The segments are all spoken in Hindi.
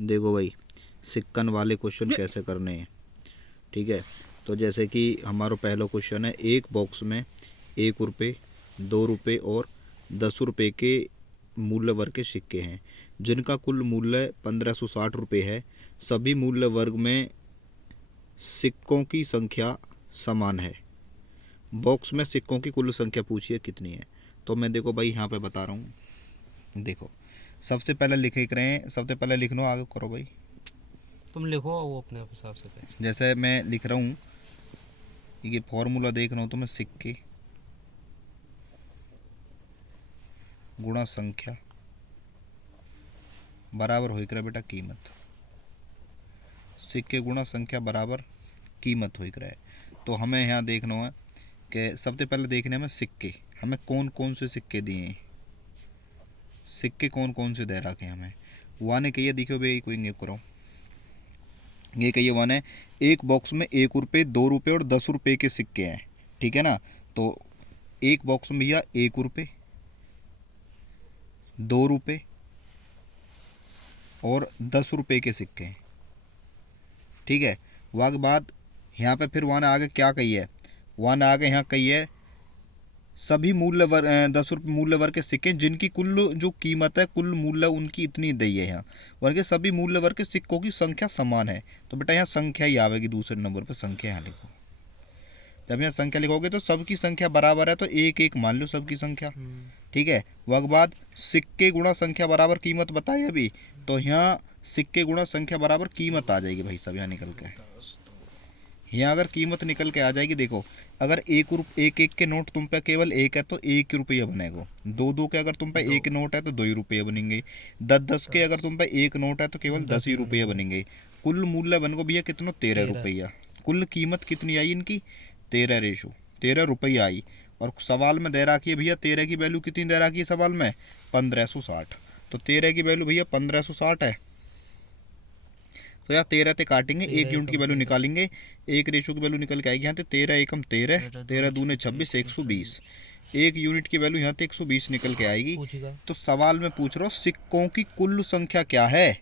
देखो भाई, सिक्कन वाले क्वेश्चन कैसे करने हैं, ठीक है। तो जैसे कि हमारा पहला क्वेश्चन है, एक बॉक्स में 1 रुपये, 2 रुपये और 10 रुपये के मूल्य वर्ग के सिक्के हैं, जिनका कुल मूल्य 1560 रुपये है। सभी मूल्य वर्ग में सिक्कों की संख्या समान है। बॉक्स में सिक्कों की कुल संख्या पूछिए कितनी है। तो मैं देखो भाई यहाँ पे बता रहा हूँ। देखो सबसे पहले लिखे रहे हैं, सबसे पहले लिख लो, आगे करो भाई। तुम लिखो, वो अपने हिसाब से करें। जैसे मैं लिख रहा हूँ, ये फॉर्मूला देख रहा हूँ तो मैं सिक्के गुणा संख्या बराबर हो करे बेटा कीमत। सिक्के गुणा संख्या बराबर कीमत हो करे। तो हमें यहाँ देखना है कि सबसे पहले देखने में सिक्के, हमें कौन कौन से सिक्के दिए हैं, सिक्के कौन कौन से दे रखे हैं हमें। वाने कहिए, देखो भाई कोई नहीं करो, ये कहिए वन है, एक बॉक्स में 1 रुपये, 2 रुपये और 10 रुपये के सिक्के हैं, ठीक है ना। तो एक बॉक्स में भैया 1 रुपये, 2 रुपये और 10 रुपये के सिक्के हैं, ठीक है। वह के बाद यहाँ पे फिर वहाँ आगे क्या कही है, वहाँ आगे यहाँ कही है सभी मूल्य वर्ग 10 रुपये मूल्य वर्ग के सिक्के जिनकी कुल जो कीमत है, कुल मूल्य उनकी इतनी दी है यहाँ, वर्ग के सभी मूल्य वर्ग के सिक्कों की संख्या समान है। तो बेटा यहाँ संख्या ही आवेगी, दूसरे नंबर पर संख्या यहाँ लिखो। जब यहाँ संख्या लिखोगे तो सबकी संख्या बराबर है, तो एक एक मान लो सबकी संख्या, ठीक है। वह बाद सिक्के गुणा संख्या बराबर कीमत बताई अभी, तो यहाँ सिक्के गुणा संख्या बराबर कीमत आ जाएगी भाई सब यहाँ निकल के। यहाँ अगर कीमत निकल के आ जाएगी, देखो अगर एक एक के नोट तुम पे केवल एक है तो 1 रुपया बनेगा, दो दो के अगर तुम पे एक नोट है तो 2 ही रुपये बनेंगे, 10 10 के अगर तुम पे एक नोट है तो केवल 10 ही रुपये बनेंगे। कुल मूल्य बन को भैया कितना, 13 रुपया। कुल कीमत कितनी आई इनकी, 13 13 रुपया आई। और सवाल में दे रखी है भैया 13 की वैल्यू कितनी दे रखी है सवाल में, 1560। तो 13 की वैल्यू भैया 1560 है। तो यार 13 से काटेंगे, 1 यूनिट की वैल्यू निकालेंगे, एक रेशो की वैल्यू निकल के आएगी यहाँ से 13 एकम 13, 13 दूने 26, 120। 1 यूनिट की वैल्यू यहाँ से 120 निकल के आएगी। तो सवाल में पूछ रहा हूँ सिक्कों की कुल संख्या क्या है।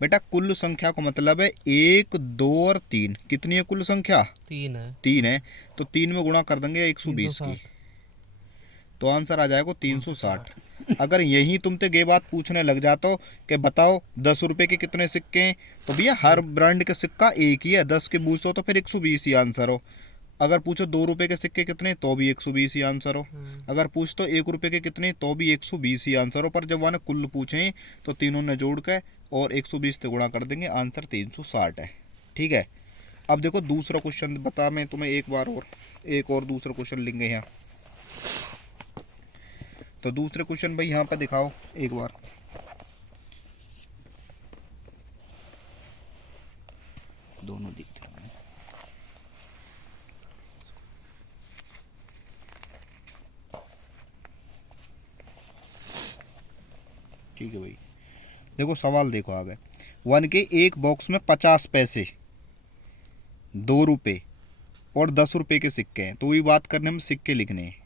बेटा कुल संख्या को मतलब है 1, 2 और 3। कितनी है कुल संख्या, 3 है। तो 3 में गुणा कर देंगे 120 की, तो आंसर आ जाएगा 360। अगर यही तुमसे ये बात पूछने लग जाता हो कि बताओ 10 रुपये के कितने सिक्के हैं, तो भैया हर ब्रांड का सिक्का एक ही है, 10 के पूछो तो फिर 120 ही आंसर हो। अगर पूछो 2 रुपये के सिक्के कितने, तो भी 120 ही आंसर हो। अगर पूछ तो 1 रुपये के कितने, तो भी 120 ही आंसर हो। पर जब वहाँ कुल पूछे तो तीनों ने जोड़ के और 120 से गुणा कर देंगे, आंसर 360 है, ठीक है। अब देखो दूसरा क्वेश्चन बता, मैं तुम्हें एक बार और एक और दूसरा क्वेश्चन लेंगे यहाँ। तो दूसरे क्वेश्चन भाई यहाँ पर दिखाओ एक बार। दोनों दिख रहे हैं, ठीक है भाई। देखो सवाल देखो आगे, वन के एक बॉक्स में 50 पैसे, 2 रुपये और 10 रुपये के सिक्के हैं। तो वही बात करने में सिक्के लिखने हैं।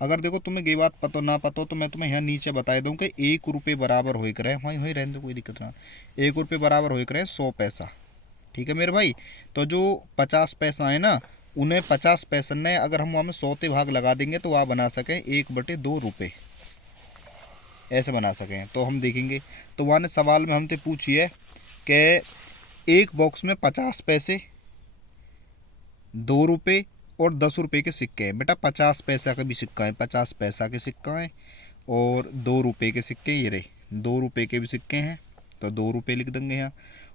अगर देखो तुम्हें ये बात पता ना पता हो तो मैं तुम्हें यहाँ नीचे बता दूँ कि 1 रुपये बराबर हो करे, वहीं वहीं रहने दो कोई दिक्कत ना, 1 रुपये बराबर हो करे 100 पैसा, ठीक है मेरे भाई। तो जो 50 पैसा है ना, उन्हें 50 पैसे ने अगर हम वहाँ में 100 ते भाग लगा देंगे तो वह बना सकें 1/2 रुपये, ऐसे बना सकें। तो हम देखेंगे, तो वहाँ ने सवाल में हमसे पूछी है कि एक बॉक्स में 50 पैसे, 2 रुपये और 10 रुपये के सिक्के हैं। बेटा 50 पैसा का भी सिक्का है, 50 पैसा के सिक्का है, और 2 रुपये के सिक्के ये रहे, 2 रुपये के भी सिक्के हैं तो 2 रुपये लिख देंगे यहाँ,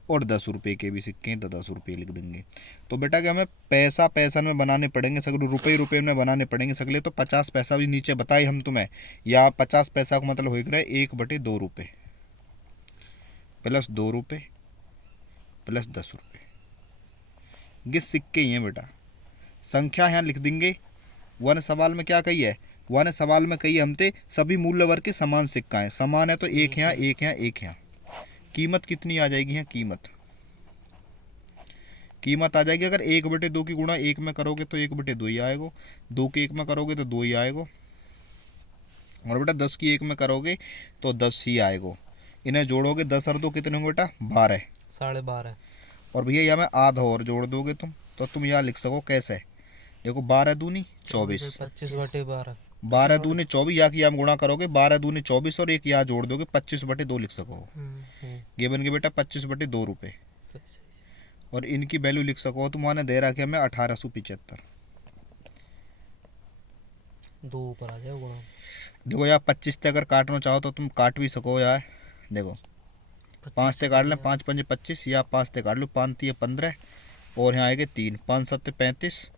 और 10 रुपये के भी सिक्के हैं तो 10 रुपये लिख देंगे। तो बेटा क्या हमें पैसा पैसा में बनाने पड़ेंगे सगले, रुपये रुपये में बनाने पड़ेंगे सगले। तो 50 पैसा भी नीचे बताए हम तुम्हें, या 50 पैसा का मतलब हो रहा है 1/2 रुपये प्लस 2 रुपये प्लस 10 रुपये। ये सिक्के ही हैं बेटा, संख्या यहाँ लिख देंगे। वन सवाल में क्या कही है, वन सवाल में कही हमसे सभी मूल्य वर्ग के समान सिक्का है, समान है तो एक यहाँ एक यहाँ एक यहाँ। कीमत कितनी आ जाएगी यहाँ, कीमत आ जाएगी, अगर 1/2 की गुणा 1 में करोगे तो 1/2 ही आएगा, 2 के 1 में करोगे तो 2 ही आएगा, और बेटा 10 की एक में करोगे तो 10 ही आएगा। इन्हें जोड़ोगे 10 और 2 कितने होंगे बेटा 12। 12.5। और भैया यहाँ में आधा और जोड़ दोगे तुम तो तुम यहाँ लिख सको कैसे, देखो 12 दूनी 24, 25/12। 12 दूनी 24, या कि यहाँ गुणा करोगे 12 दूनी 24 और एक यहाँ जोड़ दोगे 25/2 लिख सको। ये बन गए बेटा 25/2 रुपये। सही सही। और इनकी वैल्यू लिख सको तुम्हारे दे रखा है हमें 1875। 2 ऊपर आ जाए गुणा। देखो यार 25 से अगर काटना चाहो तो तुम काट भी सको यार। देखो 5 से काट लें, 5 पंजे 25, या 5 से काट लो, 5 3 15, और यहाँ आएगा 3, 5 7 35,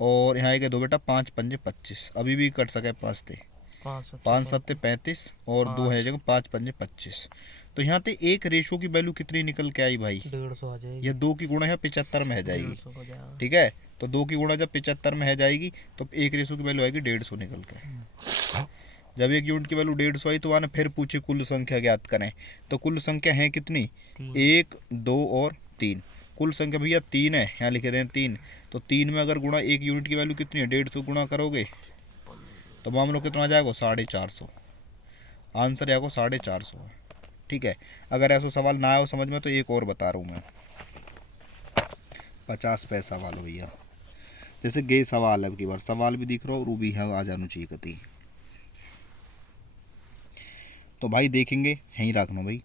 और यहाँ आएगा 2 बेटा, 5 पंजे 25, अभी भी कट सके 5 से, 5 7 35 और 2 है जगह 5 पंजे 25। तो यहाँ पे एक रेशो की वैल्यू कितनी निकल के आई भाई, 150 आ जाएगी। ये 2 की गुणा है 75 में है जाएगी। 150 हो जाएगा। ठीक है, तो 2 की गुणा जब 75 में है जाएगी तो एक रेशो की वैल्यू आएगी 150 निकल के। जब एक यूनिट की वैल्यू 150 आई तो आने फिर पूछे कुल संख्या ज्ञात करें, तो कुल संख्या है कितनी, 1 2 और 3। कुल संख्या भैया 3 है, यहाँ लिखे दें 3, तो 3 में अगर गुणा एक यूनिट की वैल्यू कितनी है 150 गुणा करोगे तो मान लो कितना आ जाएगा 450। आंसर आएगा 450 है। ठीक है, अगर ऐसा सवाल ना आया हो समझ में तो एक और बता रहा हूँ मैं, 50 पैसा वाला भैया। जैसे गे सवाल है, अब की बार सवाल भी दिख रहा हो और वो भी है आ जाना चाहिए कति। तो भाई देखेंगे यहीं रखना भाई,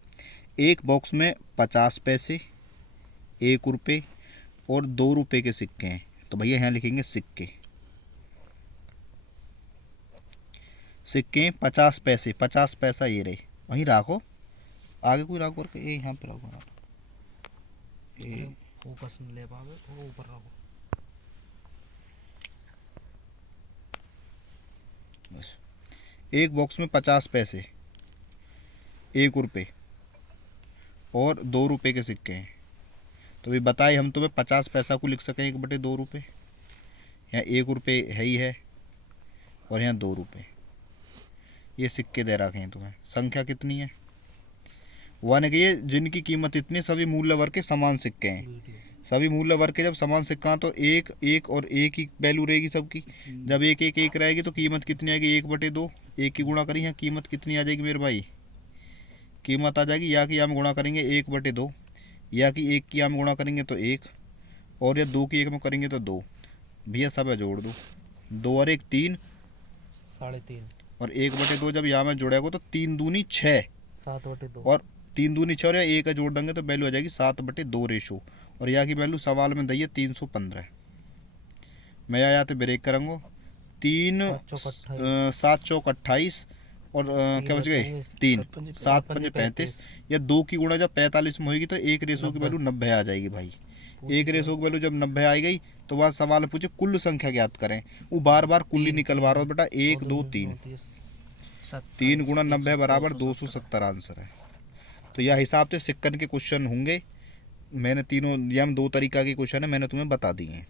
एक बॉक्स में 50 पैसे, 1 रुपये और 2 रुपये के सिक्के हैं। तो भैया यहाँ लिखेंगे सिक्के, सिक्के 50 पैसे, 50 पैसा ये रहे, वहीं रखो, आगे कोई रखो करके ये यहाँ पे रखो यार, ये ऊपर से ले पावे वो ऊपर रखो। बस। एक बॉक्स में 50 पैसे, 1 रुपये और 2 रुपये के सिक्के हैं। तो भी बताए हम तुम्हें 50 पैसा को लिख सकें 1/2 रुपये, यहाँ 1 रुपये है ही है और यहाँ 2 रुपये, ये सिक्के दे रखे हैं तुम्हें। संख्या कितनी है, वन के ये जिनकी कीमत इतनी, सभी मूल्य वर्ग के समान सिक्के हैं। सभी मूल्य वर्ग के जब समान सिक्का तो एक एक और एक ही वैल्यू रहेगी सबकी। जब एक एक एक रहेगी तो कीमत कितनी आएगी 1/2, एक की गुणा करी, यहाँ कीमत कितनी आ जाएगी मेरे भाई, कीमत आ जाएगी या कि हम गुणा करेंगे 1/2, या कि एक की हम गुणा करेंगे तो 1, और या 2 की एक में करेंगे तो 2। भैया सब है जोड़ दो, 2 और 1 3, 3.5 और 1/2 जब यहाँ में जोड़ेगा तो 3 दूनी 6, 7/2 और 3 दूनी 6 और एक जोड़ देंगे तो वैल्यू आ जाएगी 7/2 रेशो। और यहाँ की वैल्यू सवाल में दी है 315। मैं यहाँ तो ब्रेक करूँगा 3 7 चौक 28 और क्या बच गए 3, 7 पंजे 35, या 2 की गुणा जब 45 में होगी तो एक रेशो की वैल्यू 90 आ जाएगी भाई। एक रेशो की वैल्यू जब 90 आ गई तो वह सवाल में पूछे कुल संख्या ज्ञात करें, वो बार बार कुल ही निकलवा रहा हो बेटा, 1 2 3, 3 गुणा 90 बराबर 270 आंसर है। तो यह हिसाब से सिक्कन के क्वेश्चन होंगे। मैंने तीनों, यह 2 तरीका के क्वेश्चन है मैंने तुम्हें बता दिए हैं।